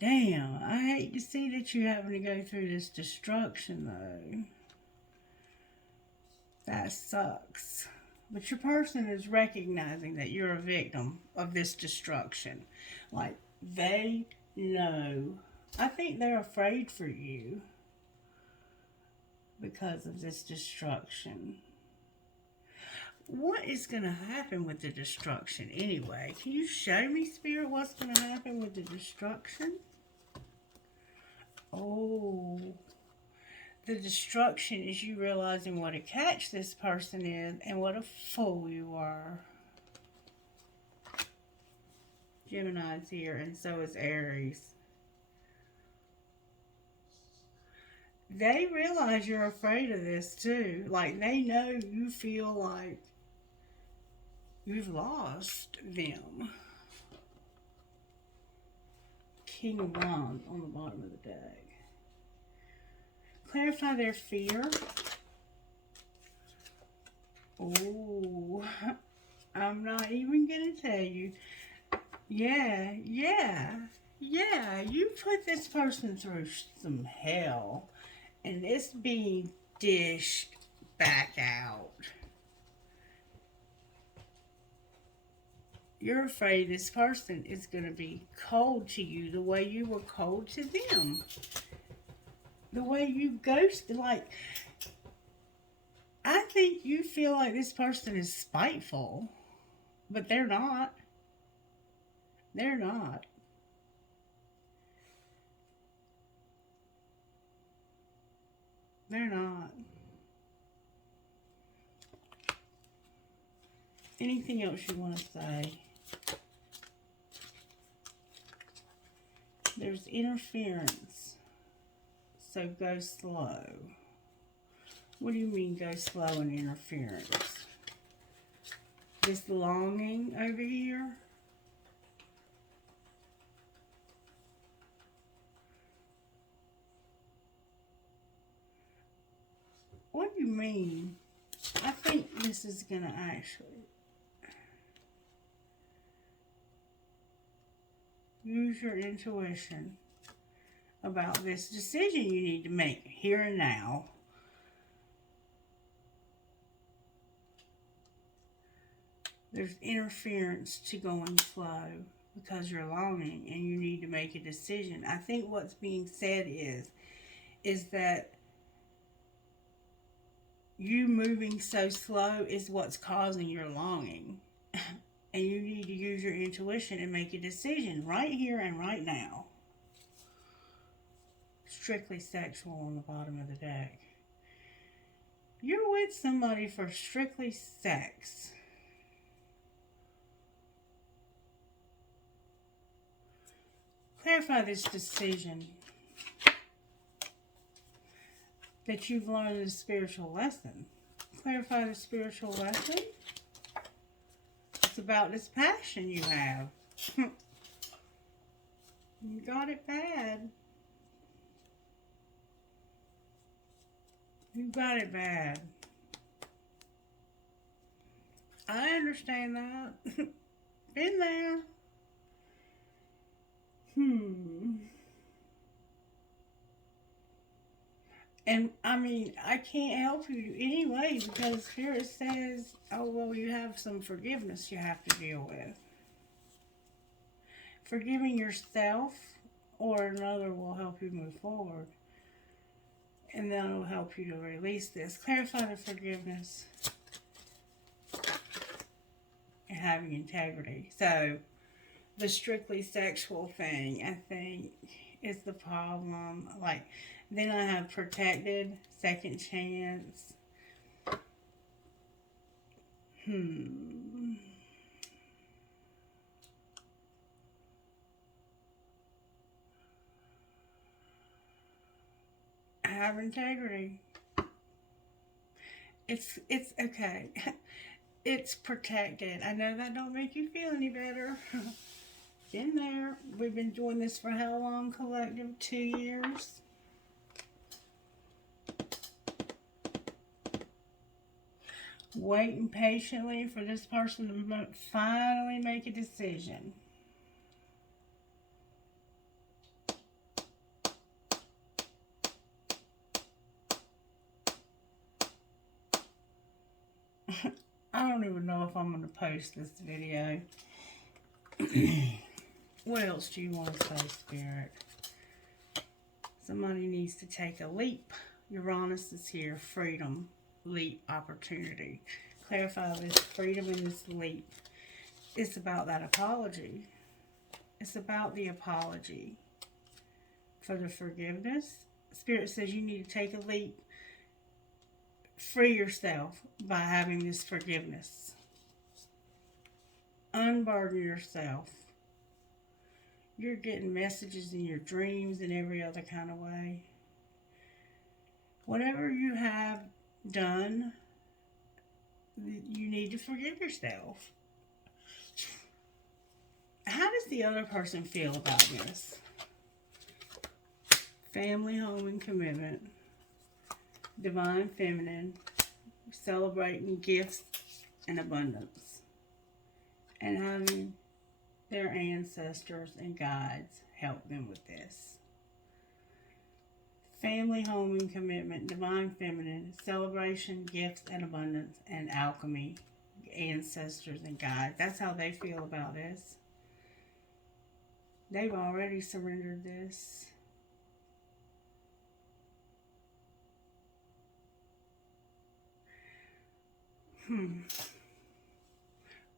Damn, I hate to see that you're having to go through this destruction, though. That sucks. But your person is recognizing that you're a victim of this destruction. Like, they know. I think they're afraid for you because of this destruction. What is going to happen with the destruction anyway? Can you show me, Spirit, what's going to happen with the destruction? Oh, the destruction is you realizing what a catch this person is and what a fool you are. Gemini's here, and so is Aries. They realize you're afraid of this too. Like, they know you feel like you've lost them. King of Wands on the bottom of the deck. Clarify their fear. Oh, I'm not even going to tell you. Yeah. You put this person through some hell. And it's being dished back out. You're afraid this person is going to be cold to you the way you were cold to them. The way you ghosted, like, I think you feel like this person is spiteful, but they're not. They're not. They're not. Anything else you want to say? There's interference. So go slow. What do you mean go slow and interference? This longing over here? What do you mean? I think this is going to actually use your intuition about this decision you need to make here and now. There's interference to going slow because you're longing and you need to make a decision. I think what's being said is that you moving so slow is what's causing your longing. And you need to use your intuition and make a decision right here and right now. Strictly sexual on the bottom of the deck. You're with somebody for strictly sex. Clarify this decision that you've learned a spiritual lesson. Clarify the spiritual lesson. It's about this passion you have. You got it bad. You got it bad. I understand that. Been there. And I mean, I can't help you anyway because Spirit says, oh, well, you have some forgiveness you have to deal with. Forgiving yourself or another will help you move forward. And that will help you to release this. Clarify the forgiveness and having integrity. So, the strictly sexual thing, I think, is the problem. Like, then I have protected, second chance. Have integrity. It's okay. It's protected. I know that don't make you feel any better. Been there. We've been doing this for how long, collective? 2 years. Waiting patiently for this person to finally make a decision. I don't even know if I'm going to post this video. What else do you want to say, Spirit? Somebody needs to take a leap. Uranus is here. Freedom. Leap. Opportunity. Clarify this freedom and this leap. It's about that apology. It's about the apology for the forgiveness. Spirit says you need to take a leap. Free yourself by having this forgiveness. Unburden yourself. You're getting messages in your dreams and every other kind of way. Whatever you have done, you need to forgive yourself. How does the other person feel about this? Family, home, and commitment. Divine feminine. Celebrating gifts and abundance. And having their ancestors and guides help them with this. Family, home, and commitment. Divine feminine. Celebration, gifts, and abundance. And alchemy. Ancestors and guides. That's how they feel about this. They've already surrendered this.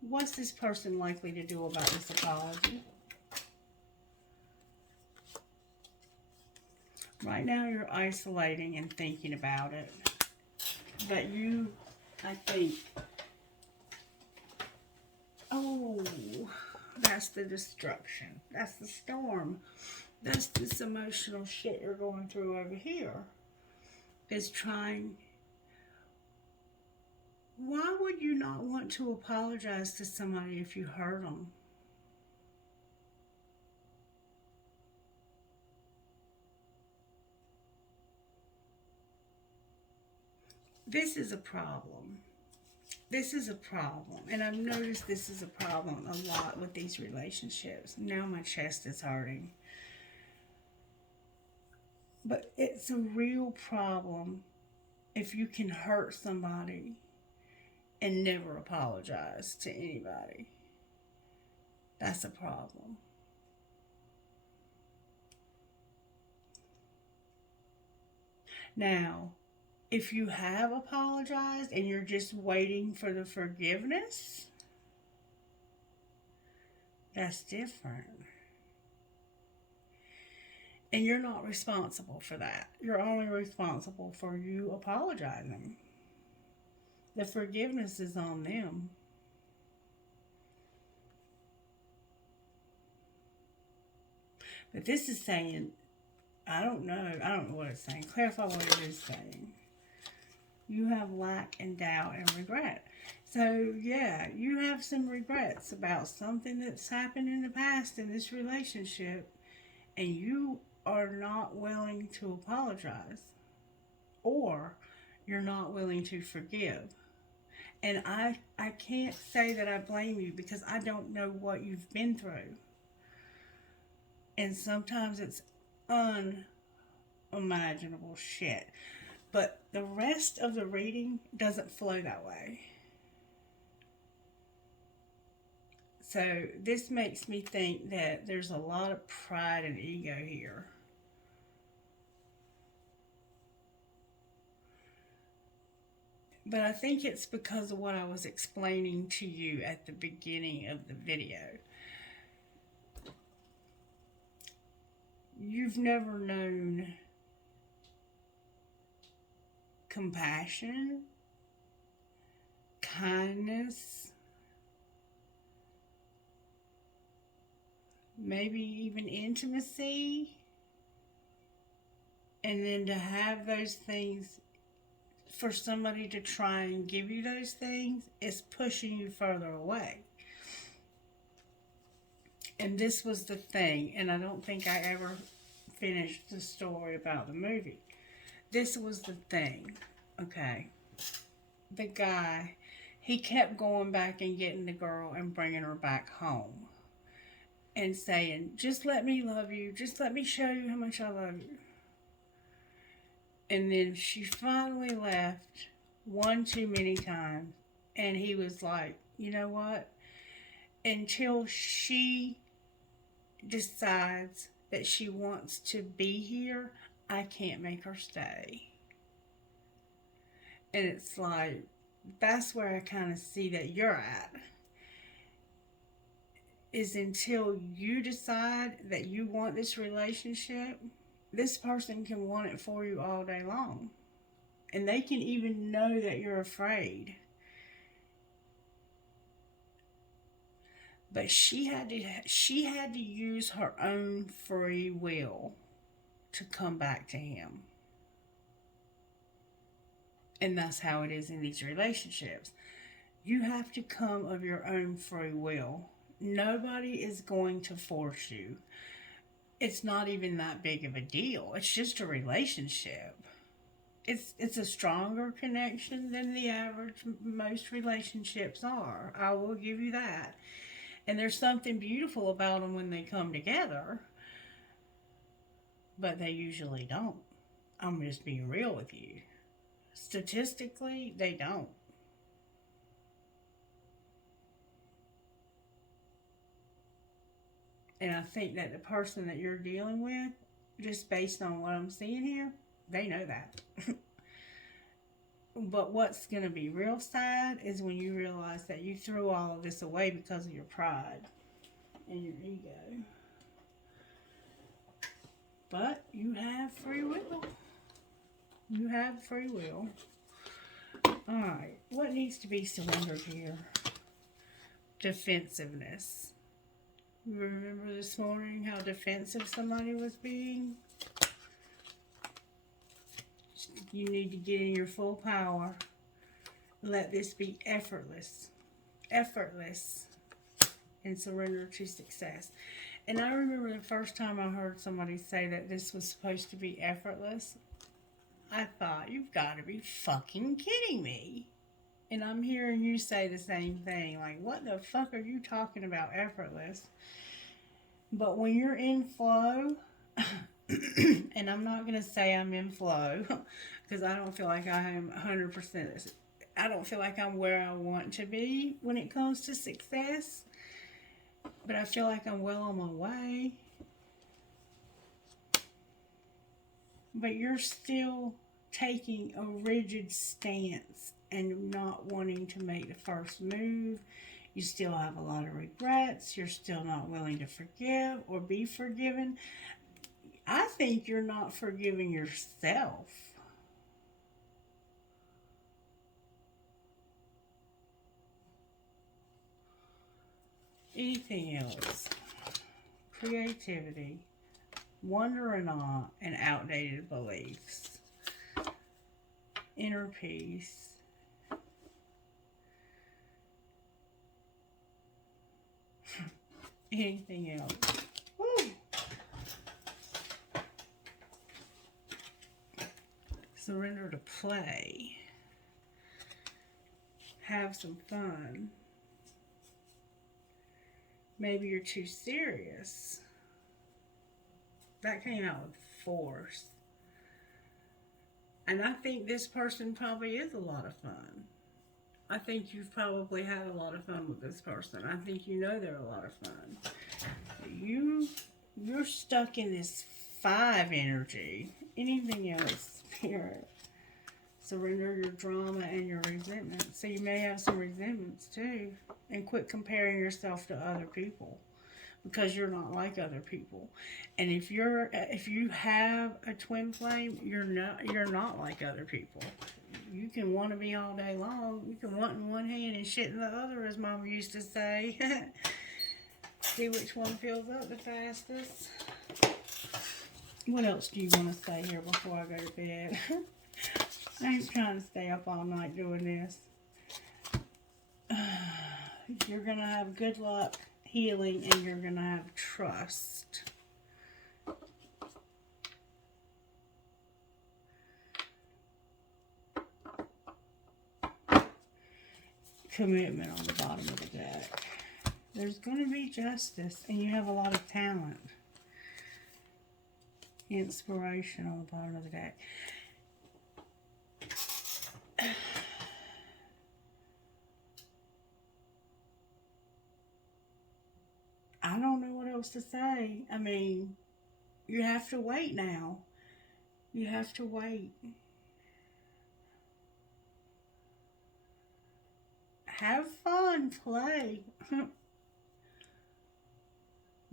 What's this person likely to do about this apology? Right now you're isolating and thinking about it. But you, I think, oh, that's the destruction. That's the storm. That's this emotional shit you're going through over here. Is trying. Why would you not want to apologize to somebody if you hurt them? This is a problem. This is a problem. And I've noticed this is a problem a lot with these relationships. Now my chest is hurting. But it's a real problem if you can hurt somebody and never apologize to anybody. That's a problem. Now, If you have apologized and you're just waiting for the forgiveness, that's different. And you're not responsible for that. You're only responsible for you apologizing. The forgiveness is on them. But this is saying, I don't know what it's saying. Clarify what it is saying. You have lack and doubt and regret. So, yeah, you have some regrets about something that's happened in the past in this relationship, and you are not willing to apologize, or you're not willing to forgive. And I can't say that I blame you, because I don't know what you've been through. And sometimes it's unimaginable shit. But the rest of the reading doesn't flow that way. So this makes me think that there's a lot of pride and ego here. But I think it's because of what I was explaining to you at the beginning of the video. You've never known compassion, kindness, maybe even intimacy. And then to have those things, for somebody to try and give you those things, is pushing you further away. And this was the thing, and I don't think I ever finished the story about the movie. This was the thing, okay? The guy, he kept going back and getting the girl and bringing her back home. And saying, just let me love you. Just let me show you how much I love you. And then she finally left one too many times. And he was like, you know what? Until she decides that she wants to be here, I can't make her stay. And it's like, that's where I kind of see that you're at. Is until you decide that you want this relationship, this person can want it for you all day long. And they can even know that you're afraid. But she had to use her own free will to come back to him. And that's how it is in these relationships. You have to come of your own free will. Nobody is going to force you. It's not even that big of a deal. It's just a relationship. It's a stronger connection than the average most relationships are. I will give you that. And there's something beautiful about them when they come together. But they usually don't. I'm just being real with you. Statistically, they don't. And I think that the person that you're dealing with, just based on what I'm seeing here, they know that. But what's going to be real sad is when you realize that you threw all of this away because of your pride and your ego. But you have free will. You have free will. Alright, what needs to be surrendered here? Defensiveness. You remember this morning how defensive somebody was being? You need to get in your full power. Let this be effortless. Effortless. And surrender to success. And I remember the first time I heard somebody say that this was supposed to be effortless, I thought, you've got to be fucking kidding me. And I'm hearing you say the same thing. Like, what the fuck are you talking about, effortless? But when you're in flow, and I'm not going to say I'm in flow, because I don't feel like I am 100%. I don't feel like I'm where I want to be when it comes to success. But I feel like I'm well on my way. But you're still taking a rigid stance and not wanting to make the first move. You still have a lot of regrets. You're still not willing to forgive or be forgiven. I think you're not forgiving yourself. Anything else? Creativity, wonder and awe, and outdated beliefs. Inner peace. Anything else? Woo. Surrender to play. Have some fun. Maybe you're too serious. That came out with force. And I think this person probably is a lot of fun. I think you've probably had a lot of fun with this person. I think you know they're a lot of fun. You're stuck in this 5 energy. Anything else, Spirit? Surrender your drama and your resentment. So you may have some resentments too. And quit comparing yourself to other people, because you're not like other people. And if you have a twin flame, you're not like other people. You can want to be all day long. You can want in one hand and shit in the other, as Mom used to say. See which one fills up the fastest. What else do you want to say here before I go to bed? I ain't trying to stay up all night doing this. You're going to have good luck, healing, and you're going to have trust. Commitment on the bottom of the deck. There's going to be justice, and you have a lot of talent. Inspiration on the bottom of the deck. I don't know what else to say. I mean, you have to wait now. You have to wait. Have fun, play.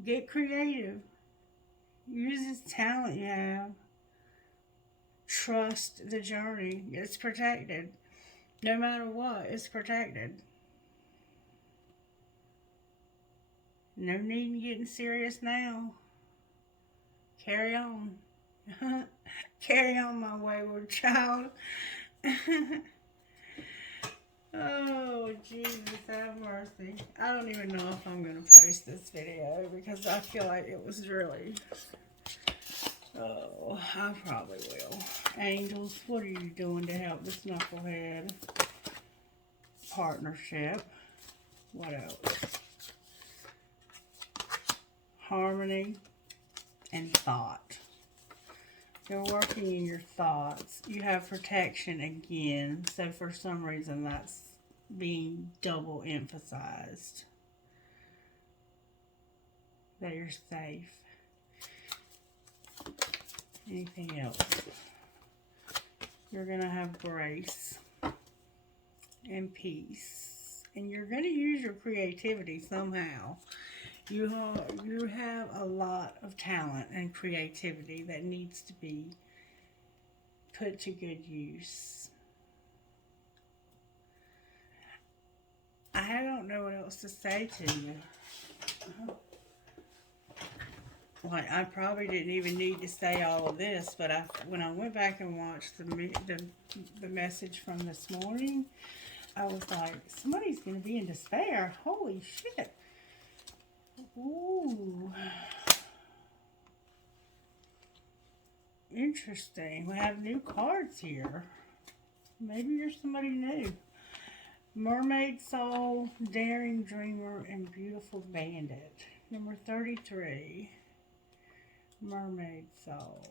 Get creative. Use this talent you have. Trust the journey. It's protected. No matter what, it's protected. No need in getting serious now. Carry on. Carry on, my wayward child. Oh, Jesus, have mercy. I don't even know if I'm going to post this video because I feel like it was really... Oh, I probably will. Angels, what are you doing to help this knucklehead? Partnership. What else? Harmony and thought. You're working in your thoughts. You have protection again. So for some reason that's being double emphasized. That you're safe. Anything else? You're going to have grace and peace. And you're going to use your creativity somehow. You have a lot of talent and creativity that needs to be put to good use. I don't know what else to say to you. Like, I probably didn't even need to say all of this, but when I went back and watched the message from this morning, I was like, somebody's going to be in despair. Holy shit. Ooh. Interesting. We have new cards here. Maybe you're somebody new. Mermaid Soul, Daring Dreamer, and Beautiful Bandit. Number 33. Mermaid Soul.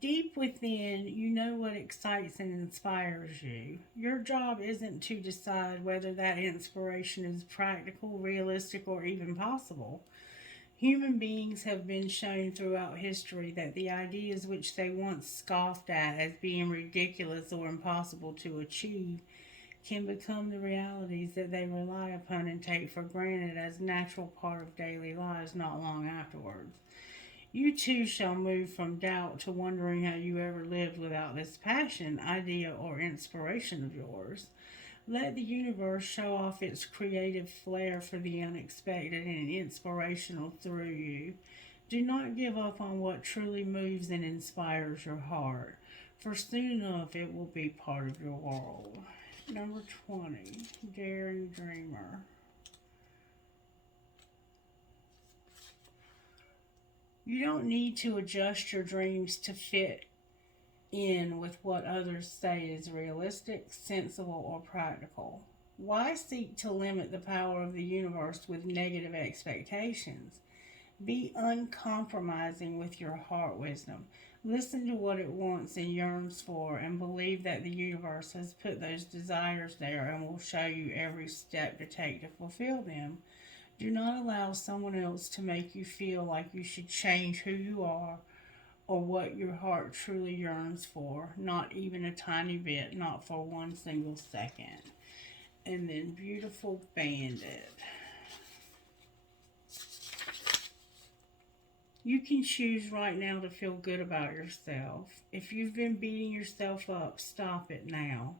Deep within, you know what excites and inspires you. Your job isn't to decide whether that inspiration is practical, realistic, or even possible. Human beings have been shown throughout history that the ideas which they once scoffed at as being ridiculous or impossible to achieve can become the realities that they rely upon and take for granted as natural part of daily lives not long afterwards. You too shall move from doubt to wondering how you ever lived without this passion, idea, or inspiration of yours. Let the universe show off its creative flair for the unexpected and inspirational through you. Do not give up on what truly moves and inspires your heart, for soon enough it will be part of your world. Number 20, Daring Dreamer. You don't need to adjust your dreams to fit in with what others say is realistic, sensible, or practical. Why seek to limit the power of the universe with negative expectations? Be uncompromising with your heart wisdom. Listen to what it wants and yearns for, and believe that the universe has put those desires there and will show you every step to take to fulfill them. Do not allow someone else to make you feel like you should change who you are or what your heart truly yearns for, not even a tiny bit, not for one single second. And then Beautiful Bandit. You can choose right now to feel good about yourself. If you've been beating yourself up, stop it now.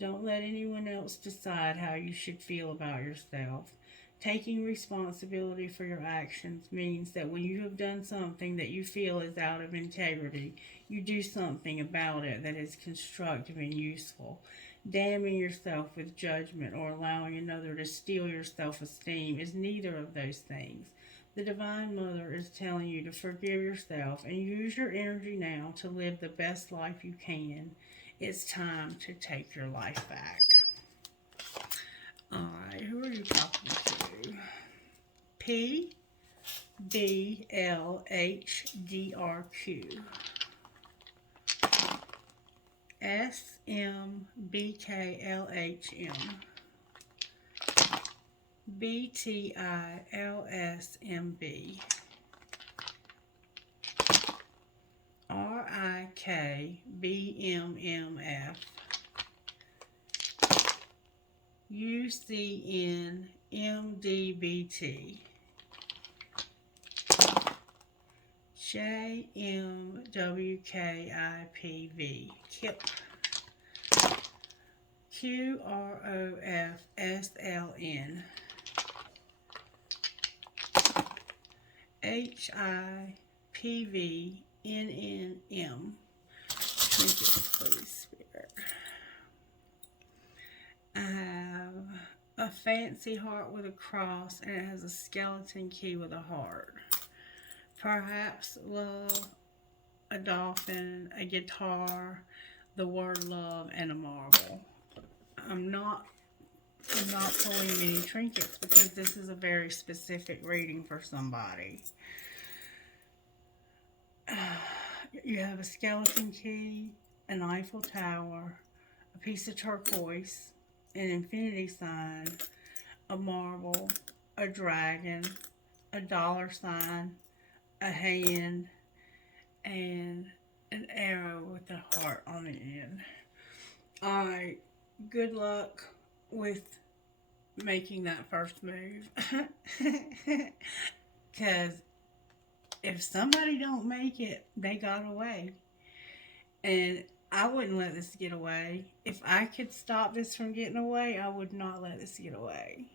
Don't let anyone else decide how you should feel about yourself. Taking responsibility for your actions means that when you have done something that you feel is out of integrity, you do something about it that is constructive and useful. Damning yourself with judgment or allowing another to steal your self-esteem is neither of those things. The Divine Mother is telling you to forgive yourself and use your energy now to live the best life you can. It's time to take your life back. Alright, who are you talking to? PBLHDRQ. SMBKLHM. BTILSMB. RIKBMMF. UCNMDBT. JMWKIPV. KIP. QROFSLN. HIPVNNM. Trinkets, please, Spirit. I have a fancy heart with a cross, and it has a skeleton key with a heart. Perhaps love, a dolphin, a guitar, the word love, and a marble. I'm not pulling any trinkets because this is a very specific reading for somebody. You have a skeleton key, an Eiffel Tower, a piece of turquoise, an infinity sign, a marble, a dragon, a dollar sign, a hand, and an arrow with a heart on the end. Alright, good luck with making that first move. Because if somebody don't make it, they got away. And I wouldn't let this get away. If I could stop this from getting away, I would not let this get away.